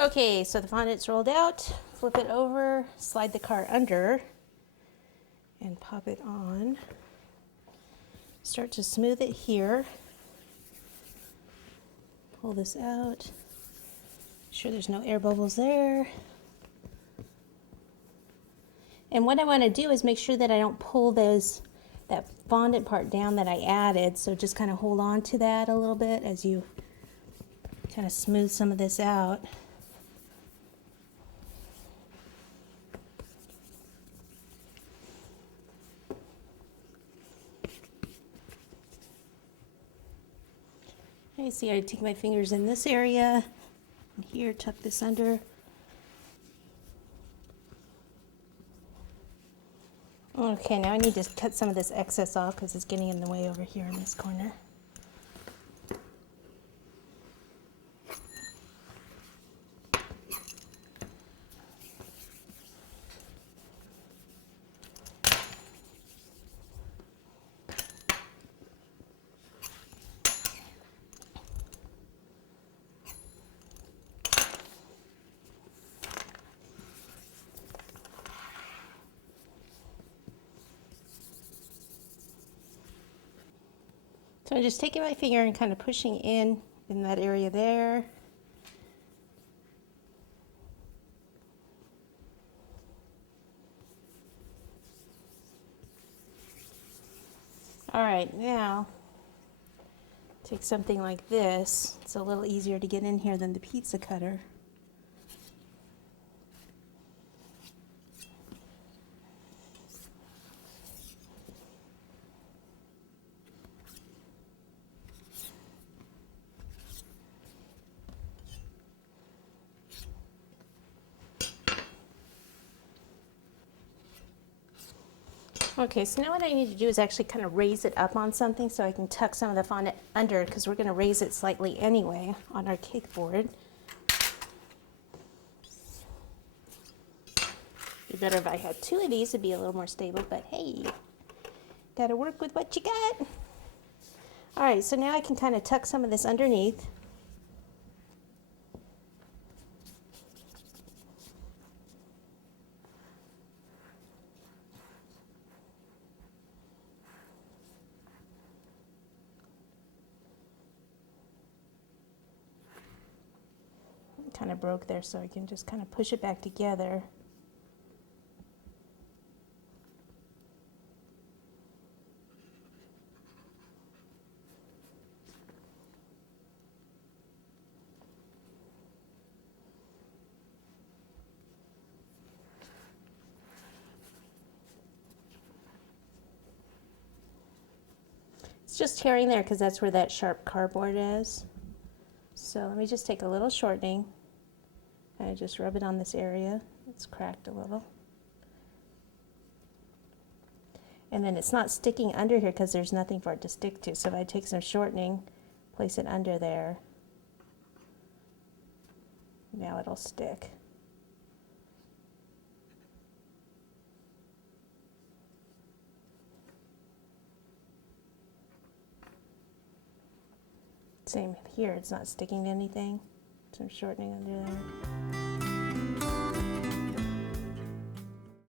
Okay, so the fondant's rolled out. Flip it over, slide the card under, and pop it on. Start to smooth it here. Pull this out. Make sure there's no air bubbles there. And what I want to do is make sure that I don't pull that fondant part down that I added. So just kind of hold on to that a little bit as you kind of smooth some of this out. Okay, see, I take my fingers in this area and here, tuck this under. Okay, now I need to cut some of this excess off because it's getting in the way over here in this corner. So I'm just taking my finger and kind of pushing in that area there. All right, now take something like this. It's a little easier to get in here than the pizza cutter. Okay, so now what I need to do is actually kind of raise it up on something so I can tuck some of the fondant under, because we're going to raise it slightly anyway on our cake board. It'd be better if I had two of these, it'd be a little more stable, but hey, gotta work with what you got. All right, so now I can kind of tuck some of this underneath. Kind of broke there, so I can just kind of push it back together. It's just tearing there because that's where that sharp cardboard is. So let me just take a little shortening. I just rub it on this area. It's cracked a little. And then it's not sticking under here because there's nothing for it to stick to. So if I take some shortening, place it under there, now it'll stick. Same here, it's not sticking to anything. Some shortening under there.